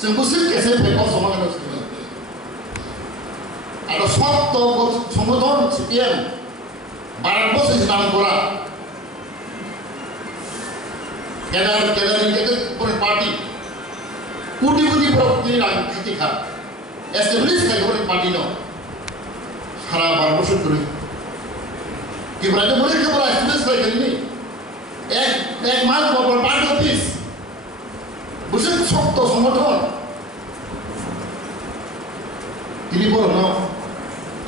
जों बोसोर केसे फैबाव समागान आरो सब तो संगठन सीपीएम भारतबर्ष नाम करा केदार पार्टी कोटी कोटी प्रति खाती खा एस्टेब्लिश खाई पार्टी नो सारा भारतबर्ष करी कि बराबर बोले कि बराबर एस्टेब्लिश खाई करी एक माल पर पार्टी ऑफिस बुझे सब तो संगठन তিনি বলেন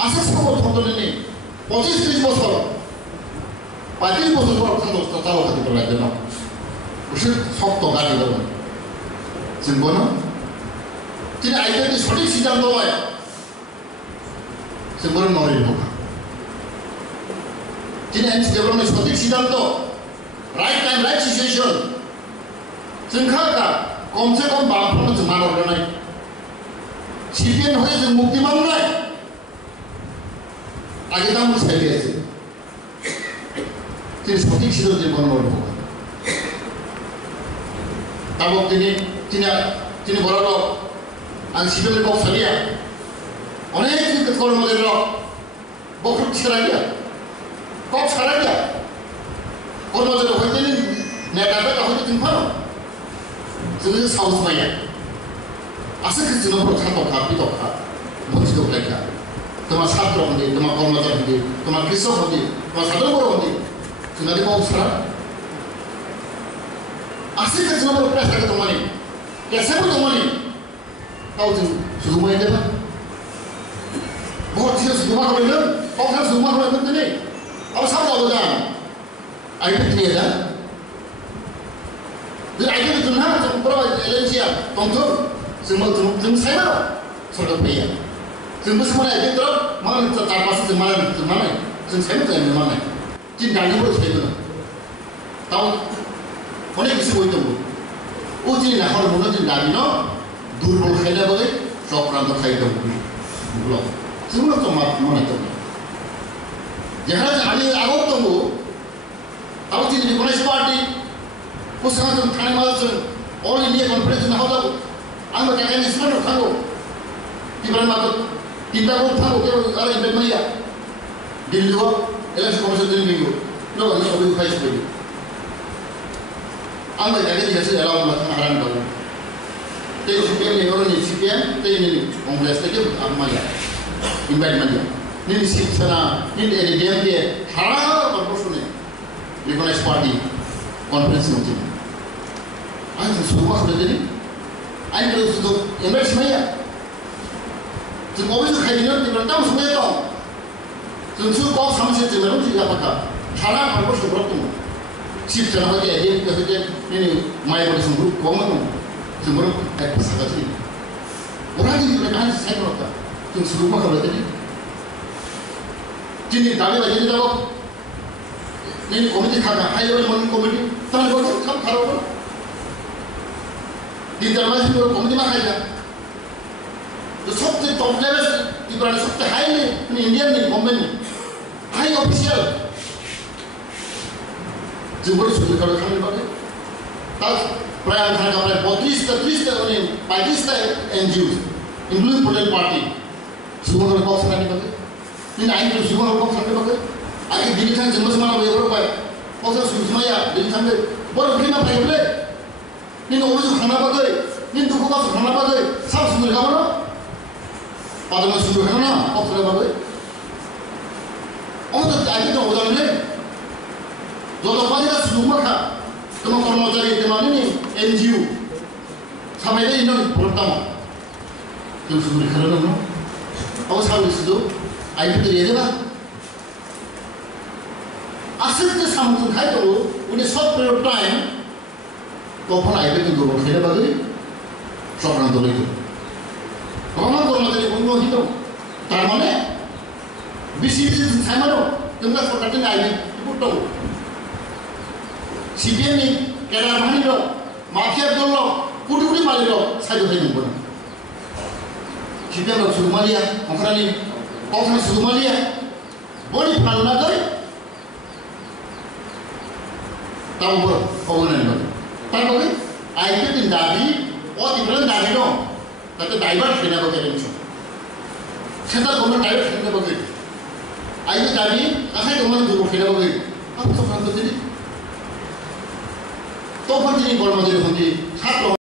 আশা সংগঠন নেই 25-30 বছর 35 বছর পর খাদ্য চালু খাদ্য লাগে না বুঝে সব তো গাড়ি দেবেন जों বলেন তিনি আইডেন্টি সঠিক সিদ্ধান্ত হয় जों বলেন নরেন হোক তিনি এনসি ডেভেলপমেন্ট সঠিক সিদ্ধান্ত রাইট টাইম রাইট সিচুয়েশন जों খাকা কমসে কম বামফ্রন্ট जों মান অর্গানাই सीपीएम হয়ে जों মুক্তি মামলায় আগে দাম ছেড়ে আছে তিনি সঠিক সিদ্ধান্ত বর্ণনা করব তারপর তিনি বড় আমি সিপিএমের পক্ষ সারিয়া অনেক কর্মদের বকর ছেড়া গিয়া কক ছাড়া গিয়া কর্মদের হইতে নেতাটা হইতে তুমি পারো তুমি সাহস পাইয়া आसे के जिनो पर खातो खा पीतो खा भोजी तो लेखा तुम्हारा छात्र होंगे तुम्हारा कर्मचारी होंगे तुम्हारा कृषक होंगे तुम्हारा साधारण होंगे तुम्हारे बहुत सारा आसे के जिनो पर पैसा के तुम्हारे कैसे को तुम्हारे ताऊ तुम सुधुमा ये देना बहुत चीज़ सुधुमा को लेना और फिर सुधुमा को लेना तो नहीं अब सब जाओ जान आई पे नहीं जान तो आई पे तुम ना तुम पर एलेंसिया तुम तो जों साइबार सरकार फैया जों बोसोर माने बेदर माने तारपास जों माने जों साइबार जायो माने दिन दानिबो साइबार ताव अनेक কিছু বই দङ ও दिन नाहर मोनो दिन दानि न दुर्बल खायना बगे सप्रांत खाय दङ बुझलो जोंनो तो माने दङ जेहा आनि आगो दङ ताव दिन कम्युनिस्ट पार्टी कोसना जों थानाय मा जों अल इंडिया कन्फारेन्स ना हाव ang magkakain ispan ng tango. Di ba naman ito? Tinta ko tango, pero aray, ibig maya. Dili ko, ilang sa komisyon din bingo. No, ano ko yung kais pwede. Ang magkakain di kasi alaw na nakarang daw. Tayo CPM ni orang ni CPM, tayo ni Kongres, tayo ang maya. Invite man yan. Nini sip sana, nini EDM dia, harap pagpuso niya. Recognized Party Conference natin. Ang susumak ko na din anh được sử dụng MX mấy ạ chúng có ví dụ hay nữa thì mình đâm xuống đây rồi chúng chưa có sắm xe thì mình không chỉ gặp cả khá là phải có sự bất đồng ship cho nó cái gì cái này mai một số group có mà chúng mình phải có sự gì orang ini mereka hanya saya mereka chúng sử dụng mà không được đấy chính vì tại vì đâu nên committee khác hay là mình committee tăng có không khá đâu di dalam itu komedi makan ya. The सबसे top level di berada सबसे high ni Indian ni company high official. Jumlah sudah kalau kami pakai, tak perayaan kami pakai 30 orang 35 NGOs, including political party. Semua orang kau sekarang pakai. Ini aing tu semua orang kau sekarang pakai. Aing di sana semua orang pakai. Kau sekarang semua ya di sana baru kita pakai boleh. nin obisu khana bagay nin duku basu khana bagay sab sundur kamana padama sundur khana opsara bagay omoto aji to odamle joto padira sundur kha tuma kormachari temani ni NGO samai dei non portama tu sundur khana no aw sabu sudu aji to yedeba asal samun khai to uni short period of time তখন আইবে কিন্তু খেলে বাদে সক্রান্ত হইত ভ্রমণ কর্মচারী উন্নহিত তার মানে বেশি সাইমানো তোমরা সরকারকে আইবে করতে সিপিএম কেরালা বাহিনীর মাফিয়ার দল কোটি কোটি মালির সাইড হয়ে নেব না সিপিএম সুমালিয়া অফরালি কখনো সুমালিয়া বড়ি ফালনা করে তাও অবদান করে তারপরে আইপিএল দাবি different dabi dong. Tapi diver kena bagai macam. Kita komer diver kena bagai. Ayo dabi, asal komer dulu kena bagai. Apa tu kan tu jadi? तो फंक्शनिंग बोल मजे होंगी छात्र